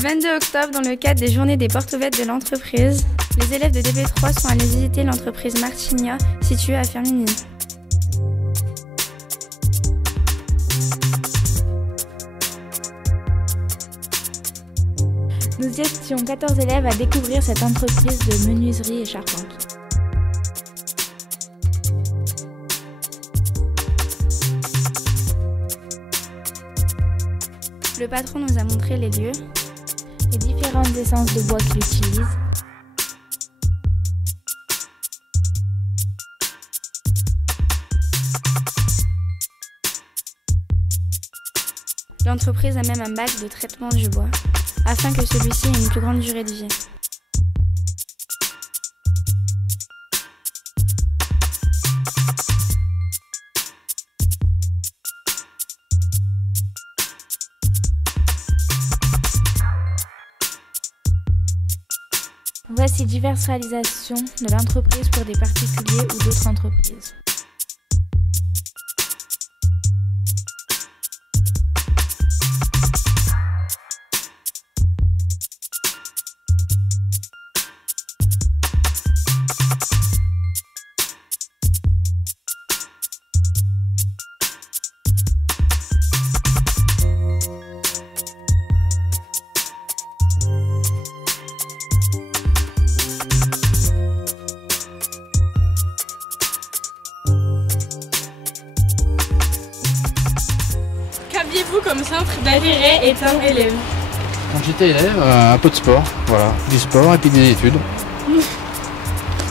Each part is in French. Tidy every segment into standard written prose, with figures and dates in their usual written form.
22 octobre, dans le cadre des journées des portes ouvertes de l'entreprise, les élèves de DP3 sont allés visiter l'entreprise Martinia, située à Firminy. Nous étions 14 élèves à découvrir cette entreprise de menuiserie et charpente. Le patron nous a montré les lieux, les différentes essences de bois qu'il utilise, l'entreprise a même un bac de traitement du bois, afin que celui-ci ait une plus grande durée de vie. Voici diverses réalisations de l'entreprise pour des particuliers ou d'autres entreprises. Qu'aviez-vous comme centre d'intérêt étant élève? Quand j'étais élève, un peu de sport, voilà, du sport et puis des études.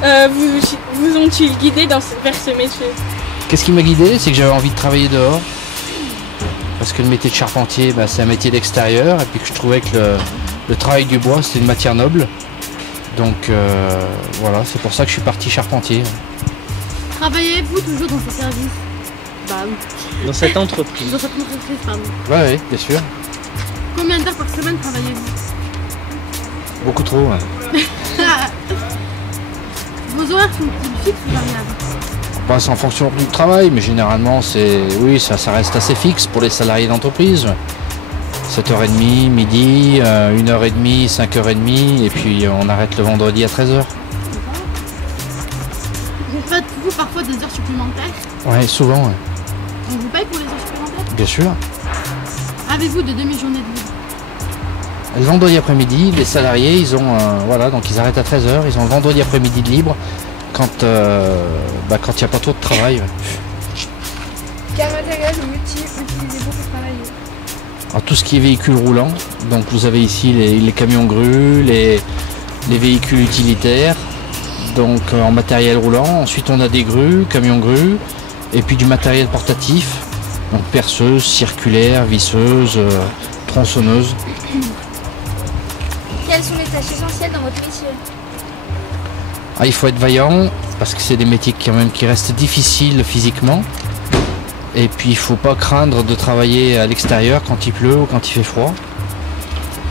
Vous ont-ils guidé vers ce métier? Qu'est-ce qui m'a guidé? C'est que j'avais envie de travailler dehors. Parce que le métier de charpentier, c'est un métier d'extérieur et puis que je trouvais que le travail du bois, c'était une matière noble. Donc voilà, c'est pour ça que je suis parti charpentier. Travaillez-vous toujours dans ce service? Oui. Dans cette entreprise. Dans cette entreprise, pardon. Oui, bien sûr. Combien d'heures par semaine travaillez-vous? Beaucoup trop, ouais. Vos horaires sont-ils fixes ou variables? C'est en fonction du travail, mais généralement, oui, ça reste assez fixe pour les salariés d'entreprise. 7h30, midi, 1h30, 5h30, et puis on arrête le vendredi à 13h. Vous faites-vous parfois des heures supplémentaires? Oui, souvent, ouais. On vous paye pour les heures supplémentaires? Bien sûr. Avez-vous de demi-journées de libre? Le vendredi après-midi, les salariés, ils ont, donc ils arrêtent à 13h, ils ont le vendredi après-midi de libre quand il n'y a pas trop de travail. Ouais. Quel matériel ou outil utilisez-vous pour travailler? Alors, tout ce qui est véhicule roulant, donc vous avez ici les camions grues, les véhicules utilitaires, donc en matériel roulant. Ensuite on a des grues, camions grues, et puis du matériel portatif, donc perceuse, circulaire, visseuse, tronçonneuse. Quelles sont les tâches essentielles dans votre métier? Il faut être vaillant, parce que c'est des métiers qui restent difficiles physiquement. Et puis il ne faut pas craindre de travailler à l'extérieur quand il pleut ou quand il fait froid.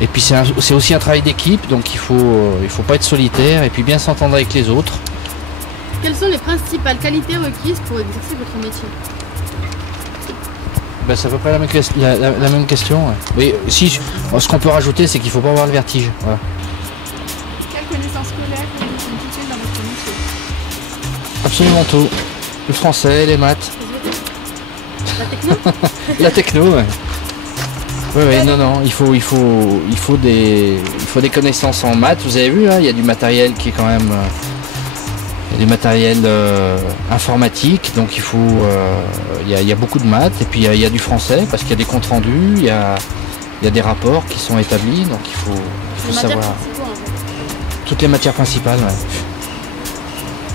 Et puis c'est aussi un travail d'équipe, donc il faut pas être solitaire et puis bien s'entendre avec les autres. Quelles sont les principales qualités requises pour exercer votre métier? C'est à peu près la même question. Ouais. Mais si, ce qu'on peut rajouter, c'est qu'il ne faut pas avoir le vertige. Voilà. Quelles connaissances scolaires sont utiles dans votre métier? Absolument tout. Le français, les maths. La techno? La techno, ouais. Oui, non, il faut des connaissances en maths. Vous avez vu, hein, il y a du matériel qui est quand même... il y a du matériel informatique, donc il y a beaucoup de maths, et puis il y a du français, parce qu'il y a des comptes rendus, il y a des rapports qui sont établis, donc il faut savoir. Toutes les matières principales, ouais.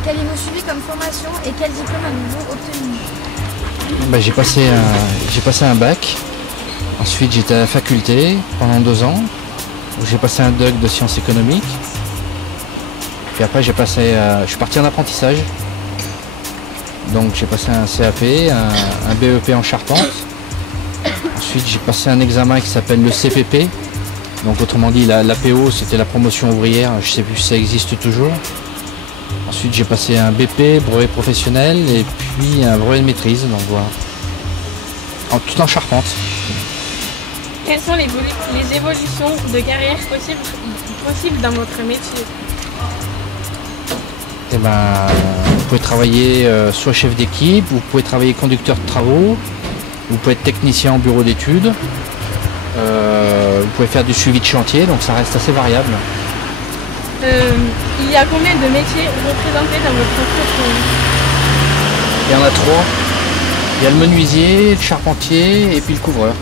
Quel niveau suivi comme formation et quel diplôme avez-vous obtenu? J'ai passé un bac. Ensuite j'étais à la faculté pendant 2 ans, où j'ai passé un DUG de sciences économiques. Puis après je suis parti en apprentissage. Donc j'ai passé un CAP, un BEP en charpente. Ensuite j'ai passé un examen qui s'appelle le CPP. Donc autrement dit l'APO, c'était la promotion ouvrière, je ne sais plus si ça existe toujours. Ensuite j'ai passé un BP, brevet professionnel, et puis un brevet de maîtrise, donc voilà. Tout en charpente. Quelles sont les évolutions de carrière possibles dans votre métier? Eh ben, vous pouvez travailler soit chef d'équipe, vous pouvez travailler conducteur de travaux, vous pouvez être technicien en bureau d'études, vous pouvez faire du suivi de chantier, donc ça reste assez variable. Il y a combien de métiers représentés dans votre entreprise? Il y en a trois. Il y a le menuisier, le charpentier et puis le couvreur.